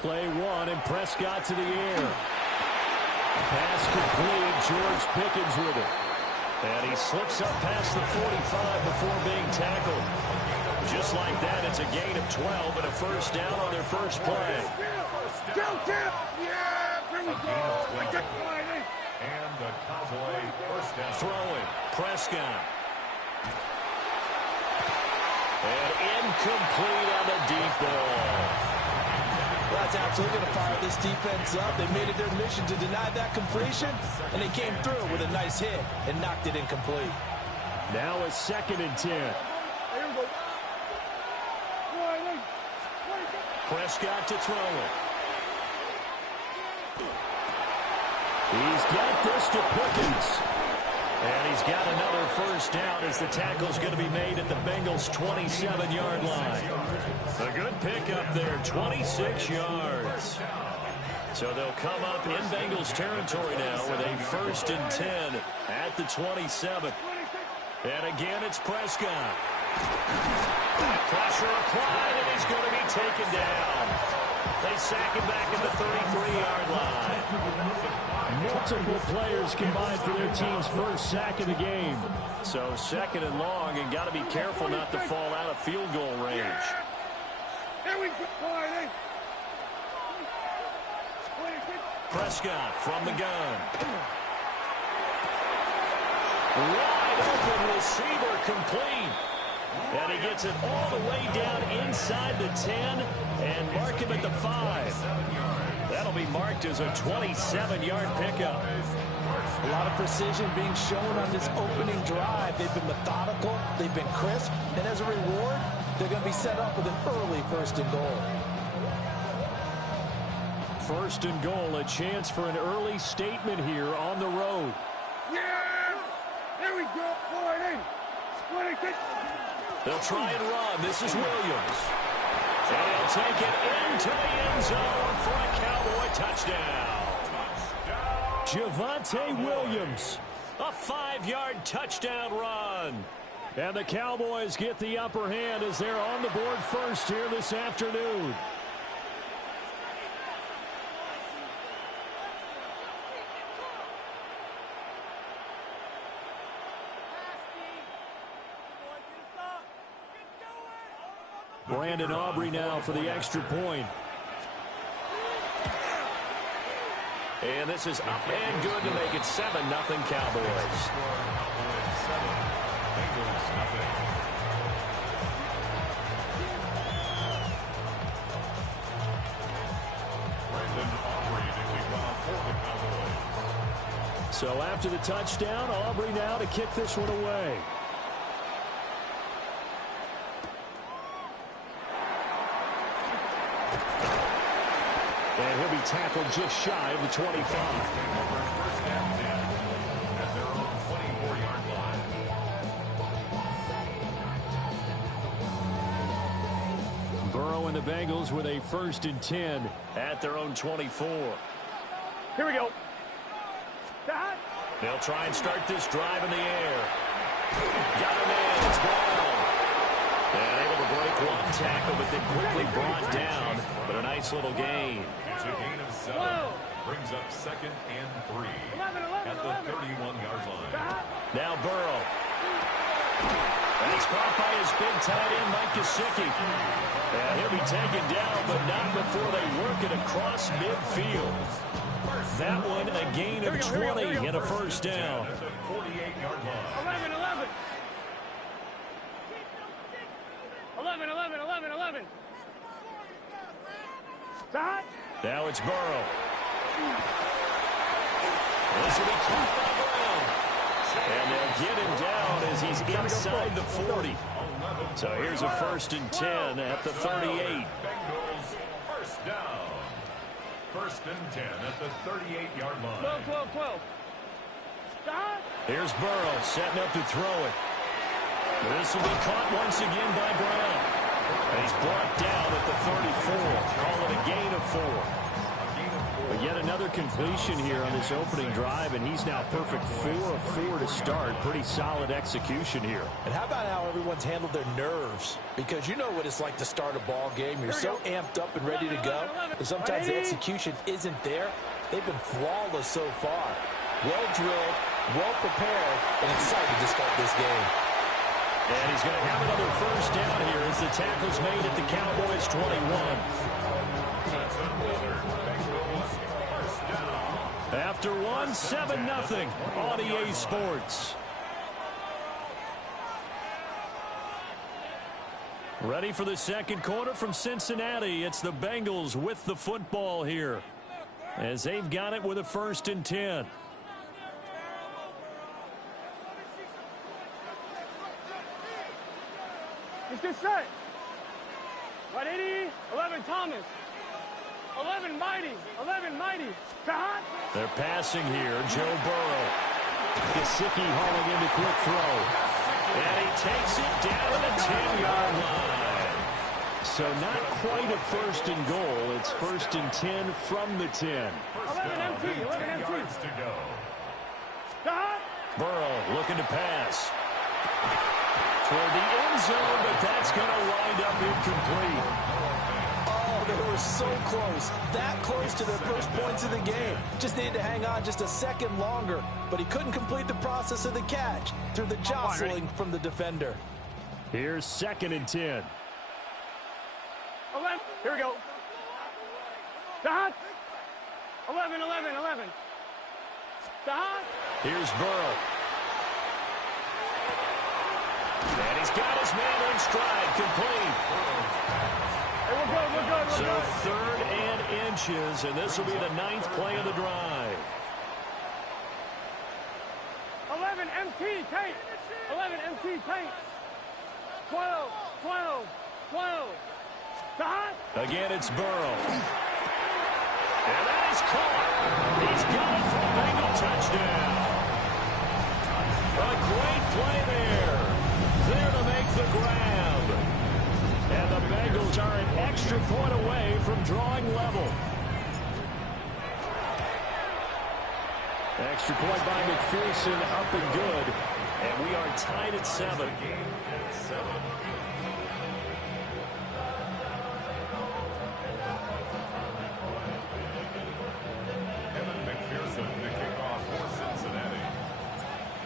Play one, and Prescott to the air. Pass complete. George Pickens with it. And he slips up past the 45 before being tackled. Just like that, it's a gain of 12 and a first down on their first play. Yeah, here we go. And the Cowboy first down. Throwing. Prescott. And incomplete on the deep ball. Well, that's absolutely going to fire this defense up. They made it their mission to deny that completion, and they came through with a nice hit and knocked it incomplete. Now a 2nd and 10. Prescott to throw it. He's got this to Pickens. And he's got another first down as the tackle's going to be made at the Bengals' 27-yard line. A good pickup there, 26 yards. So they'll come up in Bengals territory now with a 1st and 10 at the 27. And again, it's Prescott. Pressure applied, and he's going to be taken down. They sack him back at the 33-yard line. Multiple players combined for their team's first sack of the game. So 2nd and long, and got to be careful not to fall out of field goal range. Prescott from the gun. Wide open receiver complete. And he gets it all the way down inside the 10 and mark him at the 5. That'll be marked as a 27-yard pickup. A lot of precision being shown on this opening drive. They've been methodical, they've been crisp, and as a reward, they're going to be set up with an early 1st and goal. 1st and goal, a chance for an early statement here on the road. Yeah! There we go. They'll try and run. This is Williams. And he'll take it into the end zone for a Cowboy touchdown. Javonte Williams, a 5-yard touchdown run. And the Cowboys get the upper hand as they're on the board first here this afternoon. Brandon Aubrey now for the extra point. And this is up and good to make it 7-0 Cowboys. So after the touchdown, Aubrey now to kick this one away. And he'll be tackled just shy of the 25. First down 10 at their own 24-yard line. Burrow and the Bengals with a 1st and 10 at their own 24. Here we go. They'll try and start this drive in the air. Got him in. It's Brown. And able to break one tackle, but then quickly brought down. But a nice little gain. It's a gain of 7. Brings up 2nd and 3 at the 31-yard line. Now Burrow. And it's caught by his big tight end, Mike Gesicki. And he'll be taken down, but not before they work it across midfield. That one a gain of 20 and a first down. At the 48-yard line. 11. Now it's Burrow. This will be caught by Brown. And they'll get him down as he's inside the 40. So here's a 1st and 10 at the 38. Bengals first down. 1st and 10 at the 38-yard line. 12. Here's Burrow setting up to throw it. This will be caught once again by Brown. And he's brought down at the 34. Call it a gain of 4. But yet another completion here on this opening drive, and he's now perfect 4 of 4 to start. Pretty solid execution here. And how about how everyone's handled their nerves? Because you know what it's like to start a ball game. You're so amped up and ready to go. And sometimes the execution isn't there. They've been flawless so far. Well drilled, well prepared, and excited to start this game. And he's going to have another first down here as the tackle's made at the Cowboys 21. After one, 7-0 on EA Sports. Ready for the second quarter from Cincinnati. It's the Bengals with the football here, as they've got it with a 1st and 10. Let's get set. 180, 11 Thomas. 11 Mighty. 11 Mighty. Kahat. They're passing here. Joe Burrow. Gesicki hauling in the quick throw. And he takes it down to the 10-yard line. So not quite a 1st and goal. It's 1st and 10 from the 10. 11 MT. 11 MT. To go. Kahat. Burrow looking to pass. Toward the end zone, but that's going to wind up incomplete. Oh, they were so close. That close to their first points of the game. Just needed to hang on just a second longer, but he couldn't complete the process of the catch through the jostling from the defender. Here's 2nd and 10. 11. Here we go. Kahat. 11, 11, 11. Kahat. Here's Burrow. And he's got his man in stride, complete. Hey, we're good, we're good, we're So good. 3rd and inches, and this will be the 9th play of the drive. 11 MT tape. 11 MT tape. 12, 12, 12. Kahat. Again, it's Burrow. And that is caught. He's got it for a Bengal touchdown. A great play there. There to make the grab. And the Bengals are an extra point away from drawing level. Extra point by McPherson, up and good. And we are tied at 7.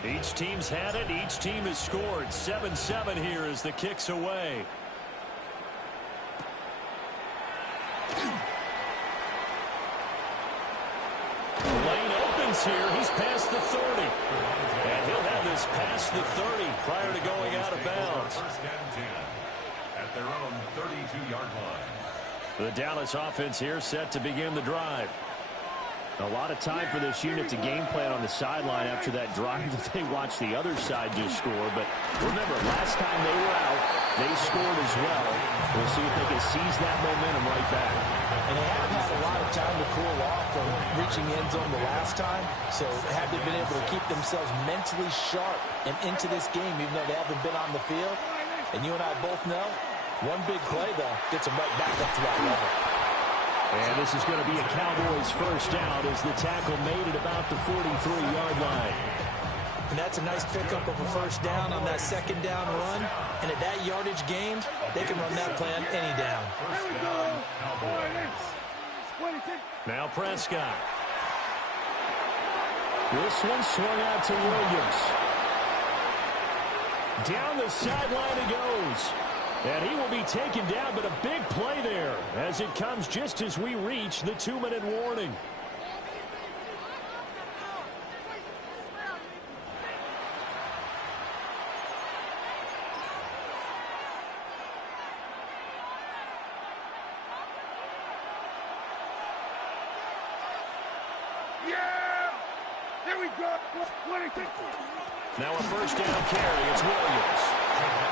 Each team's had it. Each team has scored. 7-7 here as the kick's away. Lane opens here. He's past the 30. And he'll have this past the 30 prior to going out of bounds. 1st and 10 at their own 32-yard line. The Dallas offense here set to begin the drive. A lot of time for this unit to game plan on the sideline after that drive that they watched the other side just score. But remember, last time they were out, they scored as well. We'll see if they can seize that momentum right back. And they haven't had a lot of time to cool off from reaching the end zone the last time. So have they been able to keep themselves mentally sharp and into this game, even though they haven't been on the field? And you and I both know, one big play, though, gets them right back up to that level. And this is going to be a Cowboys 1st down as the tackle made at about the 43-yard line. And that's a nice pickup of a 1st down on that 2nd down run. And at that yardage gained, they can run that play on any down. Here we go. Now Prescott. This one swung out to Williams. Down the sideline he goes. And he will be taken down, but a big play there as it comes just as we reach the 2-minute warning. Yeah! There we go. Now a 1st down carry. It's Williams.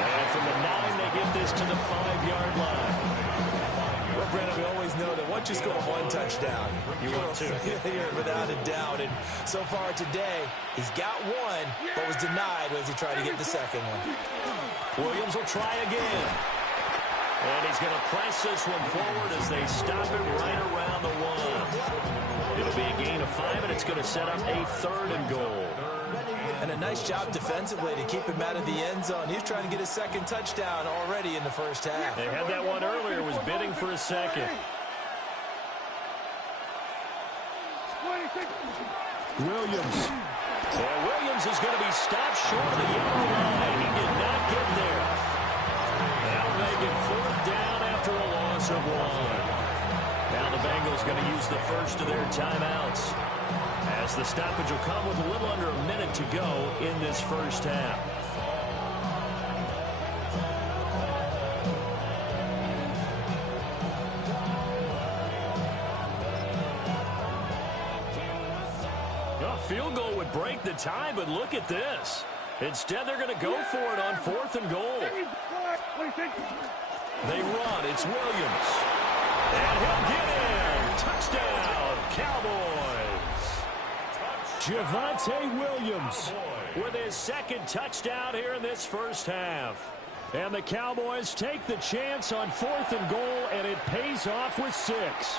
And from the 9, they get this to the 5-yard line. Well, Brandon, we always know that once you score one touchdown, You want two. You're without a doubt. And so far today, he's got one, but was denied as he tried to get the second one. Williams will try again. And he's going to press this one forward as they stop it right around the 1. It'll be a gain of 5, and it's going to set up a 3rd and goal. And a nice job defensively to keep him out of the end zone. He's trying to get his 2nd touchdown already in the first half. They had that one earlier, was bidding for a 2nd. Williams. And Williams is going to be stopped short of the yellow line. He did not get there. Now they get 4th down after a loss of 1. Now the Bengals going to use the first of their timeouts, as the stoppage will come with a little under a minute to go in this first half. A field goal would break the tie, but look at this. Instead, they're going to go for it on 4th and goal. They run. It's Williams. And he'll get in. Touchdown, Cowboys. Javonte Williams with his 2nd touchdown here in this first half. And the Cowboys take the chance on 4th and goal, and it pays off with 6.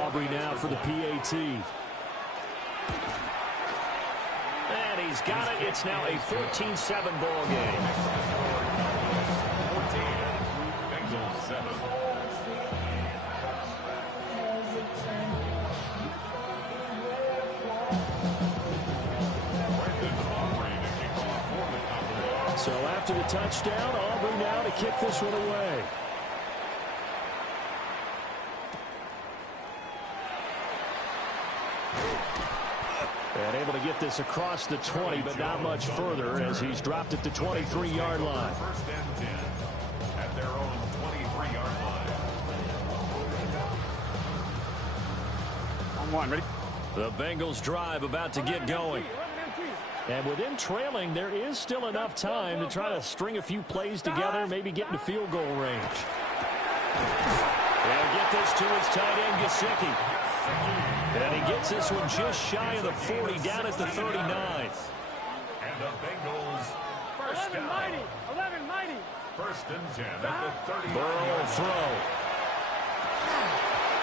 Aubrey now for the PAT. And he's got it. It's now a 14-7 ball game. 14, Bengals 7. So after the touchdown, Aubrey now to kick this one away. And able to get this across the 20, but not much further as he's dropped it to 23-yard line. 1st and 10 at their own 23-yard line. On 1, ready? The Bengals drive about to get going. And with them trailing, there is still enough time to try to string a few plays together, maybe get into field goal range. And get this to his tight end, Gesicki. And he gets this one just shy of the 40, down at the 39. And the Bengals first 11 down. mighty. 11 mighty. 1st and 10 at the 30. Burrow will throw.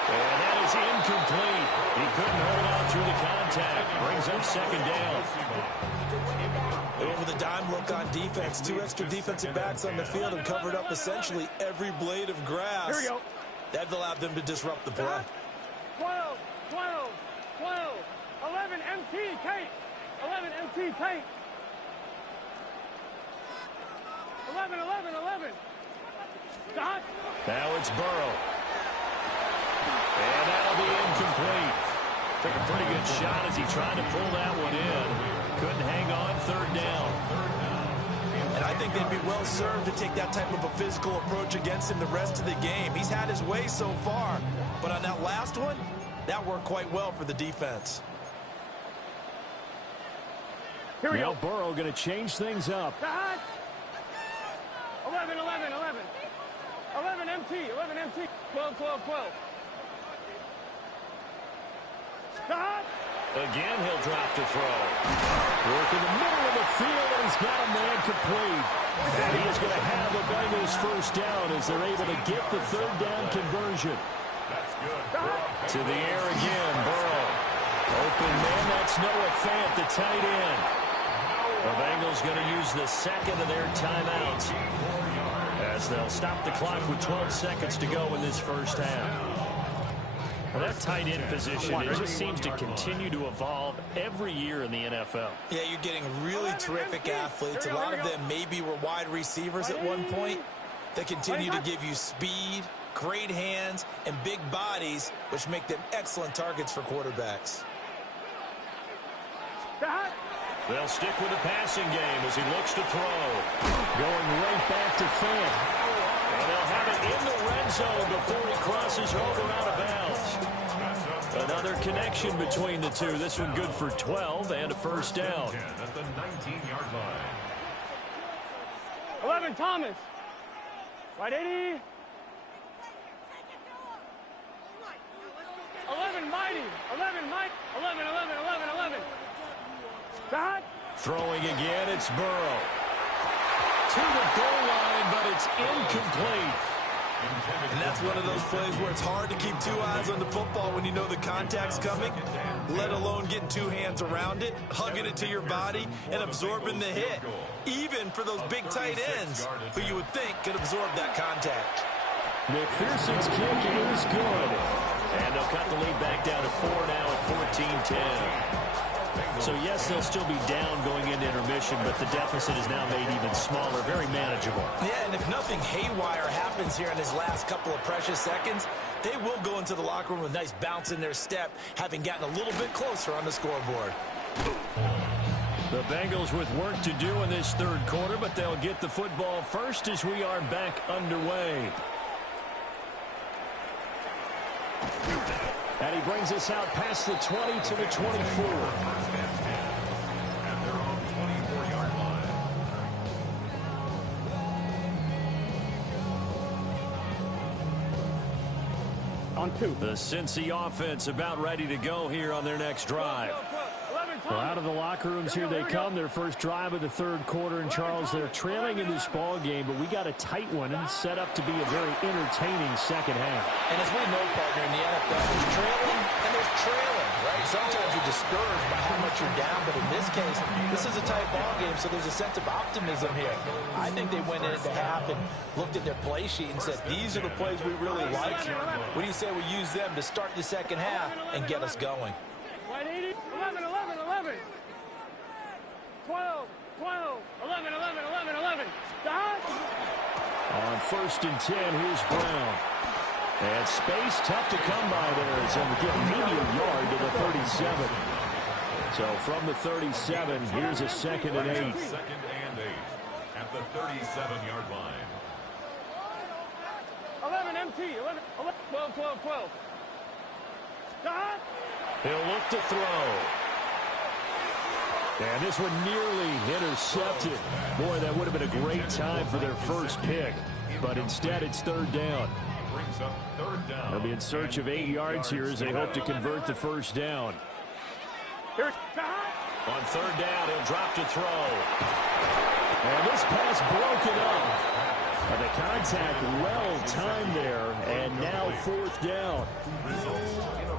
And that is incomplete. He couldn't hold on through the contact. Brings up 2nd down. Over the dime look on defense. 2 extra defensive backs on the field and covered up essentially every blade of grass. Here we go. That allowed them to disrupt the play. 12, 12, 12. 11 MT, Kate. 11 MT, Kate. 11, 11, 11. Dot. Now it's Burrow. And that'll be incomplete. Took a pretty good shot as he tried to pull that one in. Couldn't hang on. 3rd down. And I think they'd be well served to take that type of a physical approach against him the rest of the game. He's had his way so far. But on that last one, that worked quite well for the defense. Here we Now go. Burrow going to change things up. Dot. 11, 11, 11. 11 MT, 11 MT. 12, 12, 12. Dot. Again, he'll drop to throw. Work in the middle of the field, and he's got a man complete. And he is going to have the Bengals first down as they're able to get the 3rd down conversion. That's good. To the air again, Burrow. Open man, that's Noah Fant, the tight end. The Bengals going to use the 2nd of their timeouts as they'll stop the clock with 12 seconds to go in this first half. Well, that tight end position, it just seems to continue to evolve every year in the NFL. Yeah, you're getting really terrific athletes. A lot of them maybe were wide receivers at one point. They continue to give you speed, great hands, and big bodies, which make them excellent targets for quarterbacks. Dot. They'll stick with the passing game as he looks to throw. Going right back to Fant. And they'll have it in the red zone before he crosses over out of bounds. Another connection between the two. This one good for 12 and a first down. At the 19-yard line. 11 Thomas. Right 80. 11 mighty. 11 mighty. 11, 11, 11, 11. Dot. Throwing again, it's Burrow. To the goal line, but it's incomplete. And that's one of those plays where it's hard to keep two eyes on the football when you know the contact's coming, let alone getting two hands around it, hugging it to your body, and absorbing the hit, even for those big tight ends who you would think could absorb that contact. McPherson's kick is good. And they'll cut the lead back down to 4 now at 14-10. So, yes, they'll still be down going into intermission, but the deficit is now made even smaller, very manageable. Yeah, and if nothing haywire happens here in his last couple of precious seconds, they will go into the locker room with a nice bounce in their step, having gotten a little bit closer on the scoreboard. The Bengals with work to do in this third quarter, but they'll get the football first as we are back underway. And he brings us out past the 20 to the 24. At their own 24-yard line. On 2. The Cincy offense about ready to go here on their next drive. Well, out of the locker rooms here they come. Their first drive of the third quarter. And, Charles, they're trailing in this ball game, but we got a tight one and set up to be a very entertaining second half. And as we know, partner, in the NFL, there's trailing and there's trailing, right? Sometimes you're discouraged by how much you're down, but in this case, this is a tight ball game, so there's a sense of optimism here. I think they went into half and looked at their play sheet and said, these are the plays we really like. What do you say we use them to start the second half and get us going? 11, 11, 11. 12, 12, 11, 11, 11, 11. Stop. On 1st and 10, here's Brown. And space tough to come by there as they get medium yard to the 37. So from the 37, here's a 2nd and 8. 2nd and 8 at the 37-yard line. 11 MT, 11, 12, 12, 12. Stop. He'll look to throw. And this one nearly intercepted. Boy, that would have been a great time for their first pick. But instead, it's 3rd down. Brings up 3rd down. They'll be in search of 8 yards here as they hope to convert the first down. Here's stop. On 3rd down, he'll drop to throw. And this pass broken up. The contact well timed there, and now 4th down.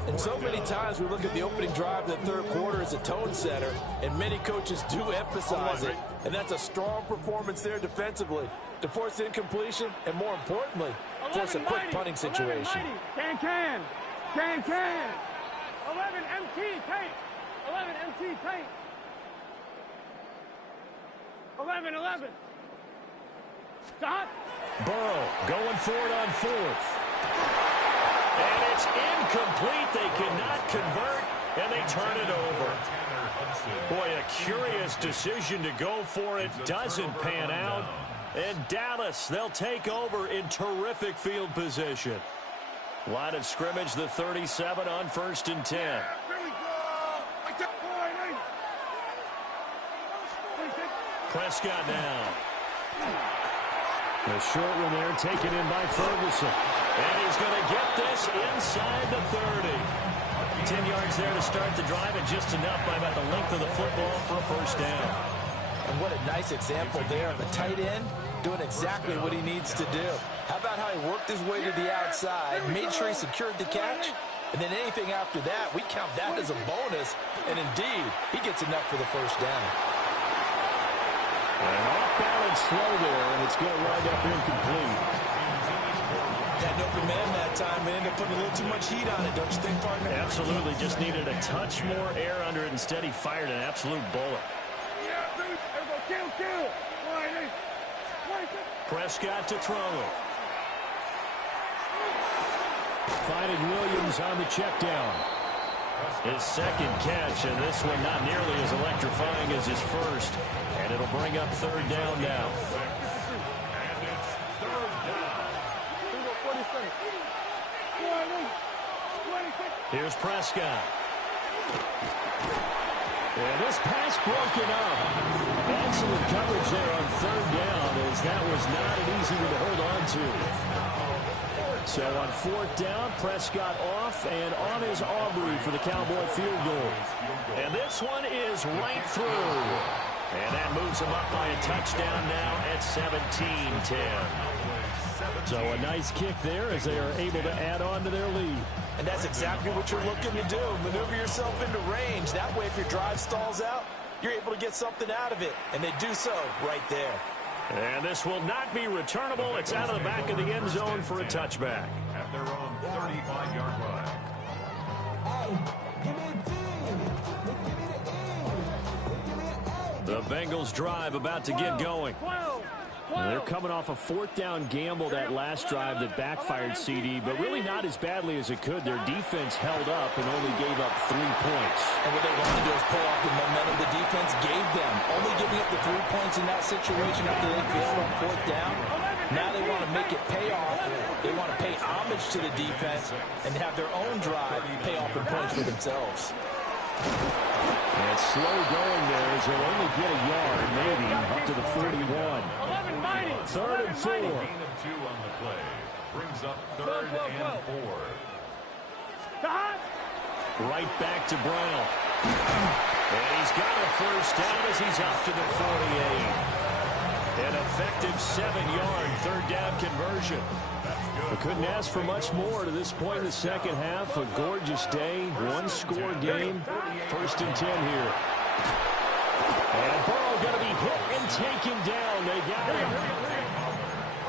And so many times we look at the opening drive of the third quarter as a tone setter, and many coaches do emphasize it. And that's a strong performance there defensively to force incompletion and, more importantly, force a quick punting situation. Can. 11 MT, tight. 11 MT, tight. 11. Stop. Burrow going for it on 4th. And it's incomplete. They cannot convert, and they turn it over. Boy, a curious decision to go for it. Doesn't pan out. And Dallas, they'll take over in terrific field position. Line of scrimmage, the 37 on 1st and 10. Prescott now. The short one there taken in by Ferguson. And he's going to get this inside the 30. 10 yards there to start the drive, and just enough by about the length of the football for a first down. And what a nice example there of a tight end doing exactly what he needs to do. How about how he worked his way to the outside, made sure he secured the catch, and then anything after that, we count that as a bonus. And indeed, he gets enough for the first down. An off-balance throw there, and it's going to wind up incomplete. Had an open man that time, but ended up putting a little too much heat on it, don't you think, partner? Absolutely. Just needed a touch more air under it. Instead, he fired an absolute bullet. Kill. Prescott to throw it. Finding Williams on the check down. His 2nd catch, and this one not nearly as electrifying as his first. And it'll bring up 3rd down now. And it's 3rd down. Here's Prescott. And this pass broken up. Excellent coverage there on 3rd down, as that was not an easy one to hold on to. So on 4th down, Prescott off and on his Aubrey for the Cowboy field goal. And this one is right through. And that moves him up by a touchdown now at 17-10. So a nice kick there as they are able to add on to their lead. And that's exactly what you're looking to do. Maneuver yourself into range. That way, if your drive stalls out, you're able to get something out of it. And they do so right there. And this will not be returnable. It's out of the back of the end zone for a touchback. At their own 35-yard line. The Bengals drive about to get going. They're coming off a fourth down gamble that last drive that backfired, CD, but really not as badly as it could. Their defense held up and only gave up 3 points. And what they wanted to do is pull off the momentum the defense gave them. Only giving up the 3 points in that situation after they failed on fourth down. Now they want to make it pay off. They want to pay homage to the defense and have their own drive pay off in points for themselves. And slow going there as they'll only get a yard, maybe, up to the 41. 3rd and 4. Gain of 2 on the play. Brings up 3rd and 4. Right back to Brown. And he's got a first down as he's up to the 48. An effective 7-yard third down conversion. We couldn't ask for much more to this point in the second half. A gorgeous day, one-score game. 1st and 10 here. And Burrow going to be hit and taken down. They got him.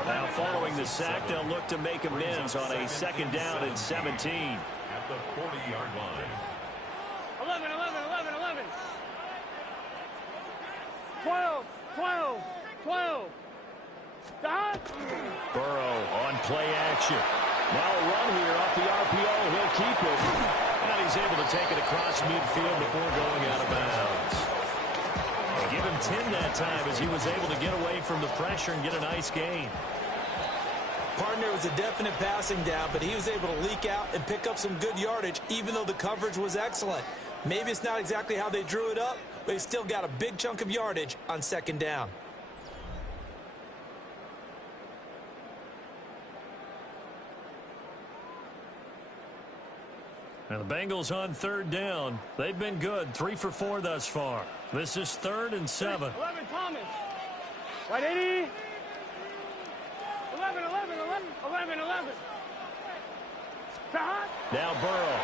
Now following the sack, they'll look to make amends on a 2nd down and 17. At the 40-yard line. 11, 11, 11, 11. 12, 12, 12. Stop. Burrow on play action. Now a run here off the RPO. He'll keep it. And he's able to take it across midfield before going out of bounds. They give him 10 that time as he was able to get away from the pressure and get a nice gain. Partner was a definite passing down, but he was able to leak out and pick up some good yardage, even though the coverage was excellent. Maybe it's not exactly how they drew it up, but he still got a big chunk of yardage on 2nd down. And the Bengals on 3rd down. They've been good, 3 for 4 thus far. This is 3rd and 7. 11, Thomas. Right, 80. 11, 11, 11, 11, 11. Stop. Now Burrow.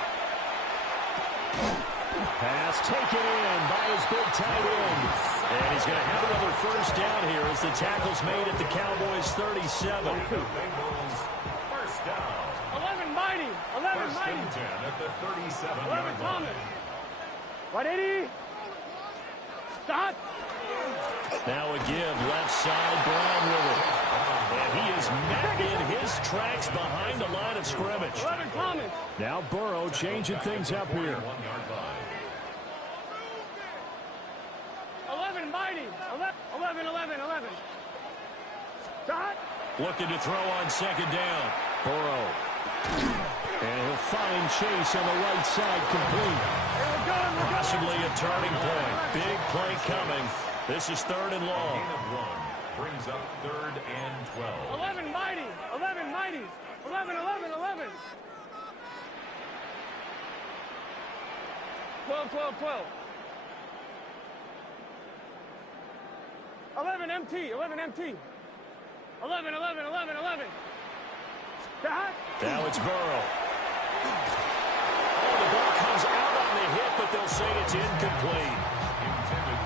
Pass taken in by his big tight end. And he's going to have another first down here as the tackle's made at the Cowboys' 37. Bengals first down. 11, Mighty. 11, First Mighty. and 10 at the 11, 37-yard line. Thomas. Right, 80. Stop. Now a give, left side, Brown with it. And he is met in his tracks behind the line of scrimmage. 11, Thomas. Now Burrow changing things up here. 1-yard line. 11, Mighty. 11, 11, 11. Stop. Looking to throw on 2nd down. Burrow. And he'll find Chase on the right side complete. Possibly a turning point. Big play coming. This is 3rd and long. Gain of 1 brings up 3rd and 12. 11, Mighty. 11, Mighty. 11, 11, 11. 12, 12, 12. 11, MT. 11, MT. 11, 11, 11, 11. Stop. Now it's Burrow. Oh, the ball comes out on the hit, but they'll say it's incomplete.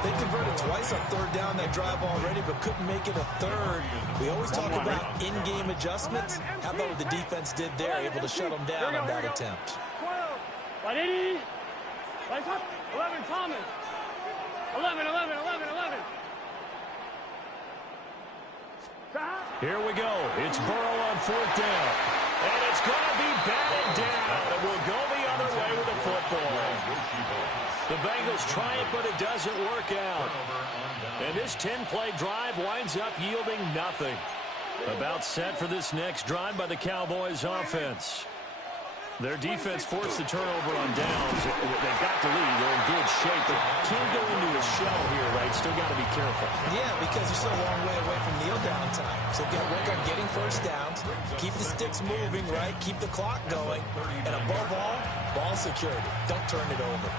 They converted twice on 3rd down that drive already, but couldn't make it a 3rd. We always talk about in-game adjustments. How about what the defense did there, able to shut them down on that attempt. 12. Right, 80. Right, 11, Thomas. 11, 11, 11, 11. Stop. Here we go. It's Burrow on 4th down. And it's going to be batted down. And we'll go the other way with the football. The Bengals try it, but it doesn't work out. And this 10-play drive winds up yielding nothing. About set for this next drive by the Cowboys offense. Their defense forced the turnover on downs. They've got the lead. They're in good shape, but can't go into a shell here, right? Still got to be careful. Yeah, because they're still a long way away from kneel down time. So they've got to work on getting first downs, keep the sticks moving, right? Keep the clock going. And above all, ball security. Don't turn it over.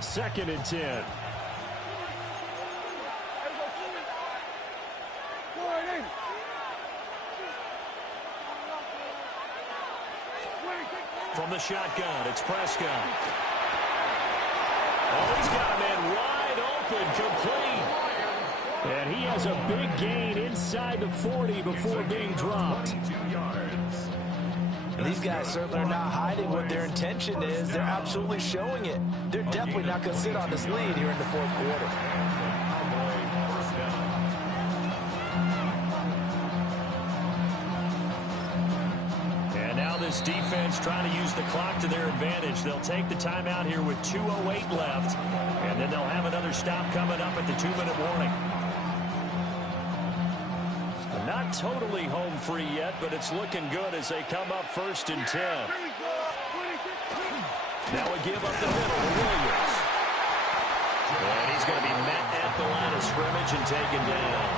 2nd and 10. From the shotgun, it's Prescott. Oh, he's got a man wide open, complete. And he has a big gain inside the 40 before being dropped. And these guys certainly are not hiding what their intention is. They're absolutely showing it. They're definitely not going to sit on this lead here in the fourth quarter. And now this defense trying to use the clock to their advantage. They'll take the timeout here with 2:08 left, and then they'll have another stop coming up at the 2-minute warning. Not totally home free yet, but it's looking good as they come up 1st and 10. Now a give up the middle to Williams. And he's going to be met at the line of scrimmage and taken down.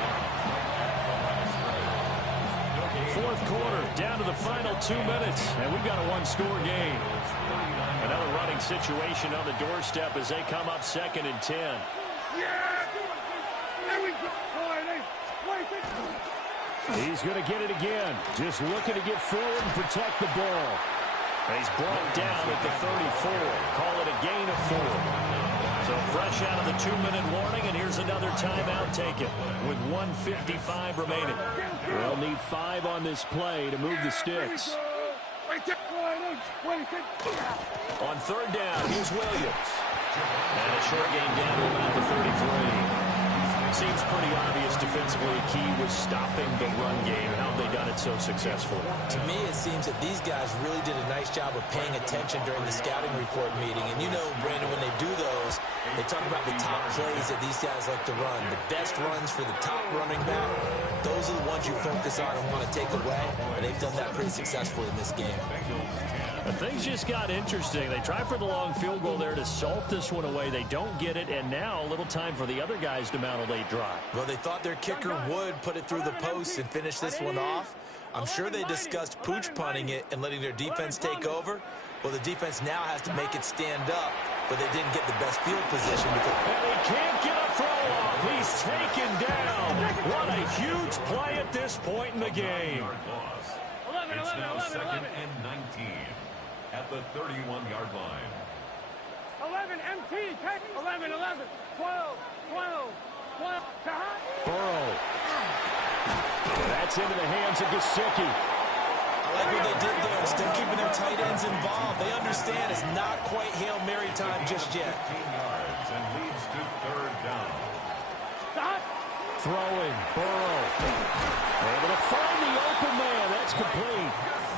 Fourth quarter, down to the final 2 minutes, and we've got a one-score game. Another running situation on the doorstep as they come up 2nd and 10. He's going to get it again. Just looking to get forward and protect the ball. And he's brought down at the 34. Call it a gain of 4. So fresh out of the 2-minute warning, and here's another timeout taken with 1:55 remaining. They'll need 5 on this play to move the sticks. On 3rd down, here's Williams. And a short gain down to about the 33. Seems pretty obvious defensively. Key was stopping the run game. How have they done it so successfully? To me, it seems that these guys really did a nice job of paying attention during the scouting report meeting. And you know, Brandon, when they do those, they talk about the top plays that these guys like to run. The best runs for the top running back. Those are the ones you focus on and want to take away. And they've done that pretty successfully in this game. Things just got interesting. They try for the long field goal there to salt this one away. They don't get it, and now a little time for the other guys to mount a late drive. Well, they thought their kicker would put it through the post and finish this one off. I'm sure they discussed pooch punting it and letting their defense take over. Well, the defense now has to make it stand up, but they didn't get the best field position. And he can't get a throw off. He's taken down. What a huge play at this point in the game. It's now 2nd and 19 at the 31-yard line. 11 MT, 11, 12, 12. Burrow. That's into the hands of Gesicki. I like what they did there. Still keeping their tight ends involved. They understand it's not quite Hail Mary time just yet. 15 yards and leads to 3rd down. Throwing. Burrow. Able to find the open man. That's complete.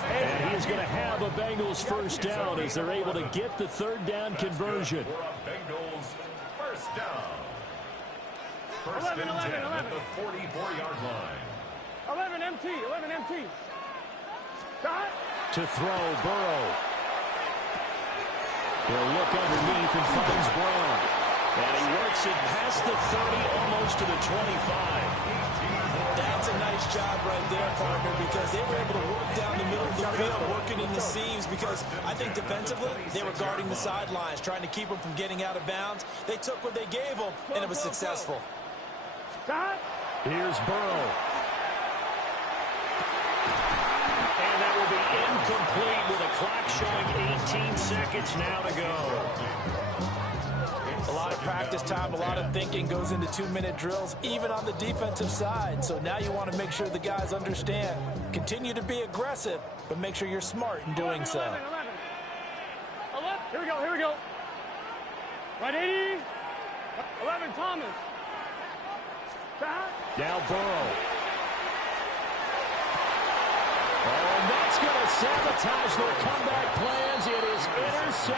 And he is going to have a Bengals 1st down as they're able to get the 3rd down conversion. For a Bengals 1st down. 1st and 10 at the 44-yard line. 11 MT. To throw, Burrow. He'll look underneath and finds Brown. And he works it past the 30, almost to the 25. That's a nice job right there, partner, because they were able to work down the middle of the field, working in the seams, because I think defensively, they were guarding the sidelines, trying to keep them from getting out of bounds. They took what they gave them, and it was successful. Here's Burrow. And that will be incomplete with a clock showing 18 seconds now to go. A lot of practice time, a lot of thinking goes into 2-minute drills, even on the defensive side. So now you want to make sure the guys understand. Continue to be aggressive, but make sure you're smart in doing so. 11. Here we go. Right, 80. 11, Thomas. Now Burrow. Oh, and that's going to sabotage their comeback plans. It is intercepted.